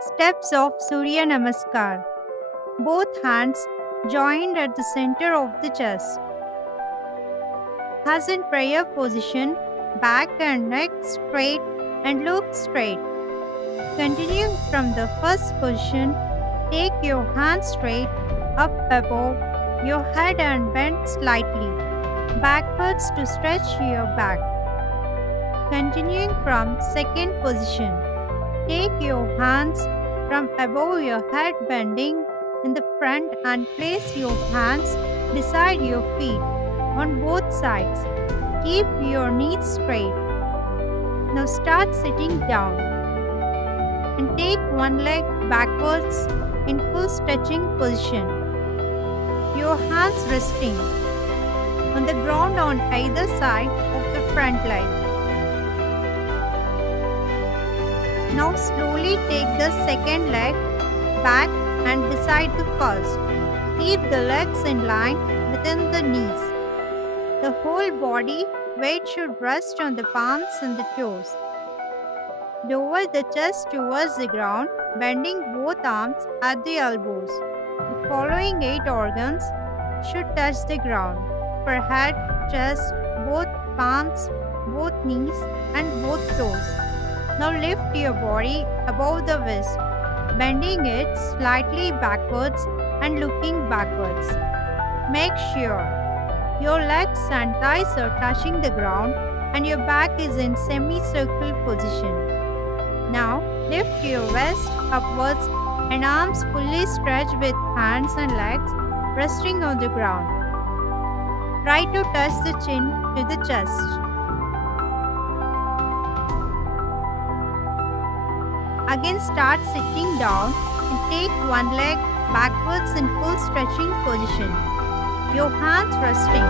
Steps of Surya Namaskar. Both hands joined at the center of the chest. As in prayer position, back and neck straight and look straight. Continuing from the first position, take your hands straight up above your head and bend slightly backwards to stretch your back. Continuing from second position, take your hands from above your head bending in the front and place your hands beside your feet on both sides. Keep your knees straight. Now start sitting down and take one leg backwards in full stretching position. Your hands resting on the ground on either side of the front leg. Now slowly take the second leg back and beside the first. Keep the legs in line within the knees. The whole body weight should rest on the palms and the toes. Lower the chest towards the ground, bending both arms at the elbows. The following 8 organs should touch the ground: forehead, chest, both palms, both knees, and both toes. Now lift your body above the waist, bending it slightly backwards and looking backwards. Make sure your legs and thighs are touching the ground and your back is in semicircle position. Now lift your waist upwards and arms fully stretched with hands and legs resting on the ground. Try to touch the chin to the chest. Again start sitting down and take one leg backwards in full stretching position. Your hands resting.